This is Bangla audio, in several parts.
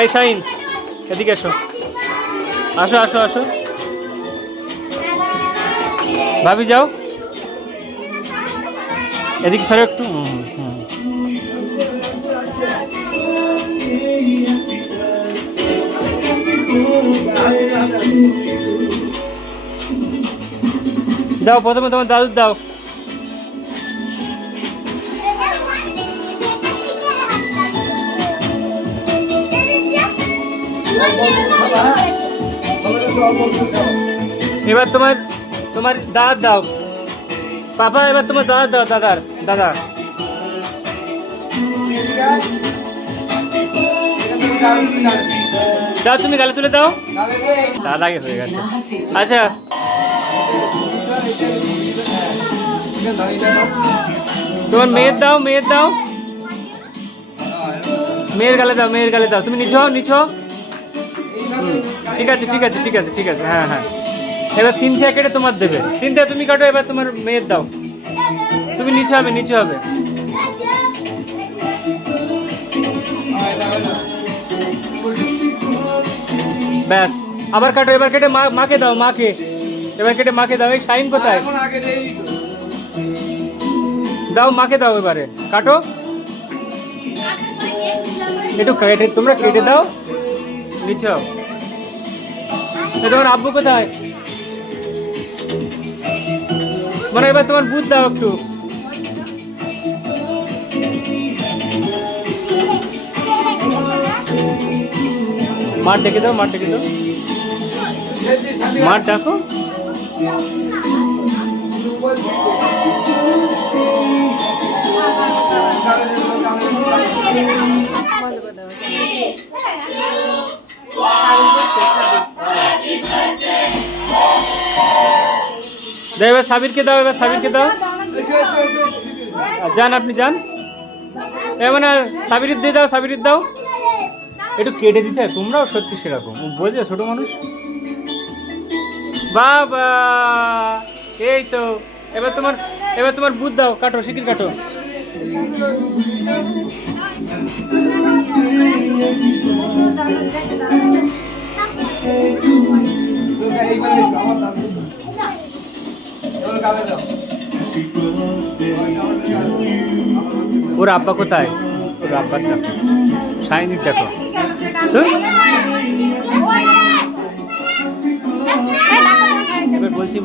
এই শাহিন, এদিকে এসো, আসো আসো আসো। ভাবি যাও, এদিকে ফেরো একটু। দাও, প্রথমে তোমার দাদুর দাও। এবার তোমার তোমার দাদার দাও। পাপা এবার তোমার দাদার দাও, দাদার দাদা। দাও, তুমি গালে তুলে দাও। দাদা আগে হয়ে গেছে। আচ্ছা, তোমার মেয়ের দাও, মেয়ের দাও, মেয়ের গালে দাও, মেয়ের গালে দাও। তুমি নিছো নিছো। ঠিক আছে ঠিক আছে ঠিক আছে ঠিক আছে, হ্যাঁ হ্যাঁ। এবার সিনথিয়া কেটে তোমার দেবে। সিনথিয়া তুমি কাটো, এবার তোমার মেয়ের দাও। তুমি নিচে হবে, নিচে হবে। ব্যাস, আবার কাটো, এবার কেটে মাকে দাও, মাকে। এবার কেটে মাকে দাও। এই শাইন কোথায়? দাও, মাকে দাও, এবারে কাটো। একটু কেটে, তোমরা কেটে দাও, নিচে হও। তোমার আব্বু কোথায়? মানে এবার তোমার বুধ দাও একটু। মার ডেকে দাও, মার ডেকে দাও, মার ডাকো। দাও, এবার সাবিরকে দাও, এবার সাবিরকে দাও। যান, আপনি যান। এবার না, সাবিরের দিয়ে দাও, সাবিরের দাও। একটু কেটে দিতে হয়, তোমরাও সত্যি সেরকম বোঝে, ছোট মানুষ। বাবা, এই তো। এবার তোমার বুধ দাও, কাটো, শিকির কাটো। ওর আব্বা কোথায়? ওর আব্বার দেখো, শাইনির দেখো। এবার বলছি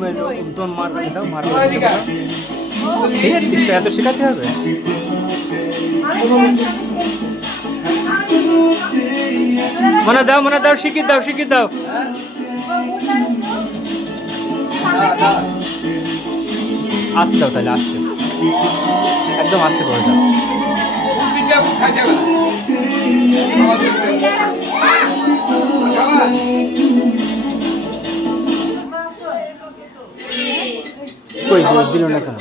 তোমার মার কাছে দাও, মার কাছে দাও। এত শেখাতে হবে? মনে দাও, মনে দাও, শিখিয়ে দাও, শিখিয়ে দাও। আসতে দাও তাহলে, আসতে, একদম আসতে করে দাও। কই দিল না কেন?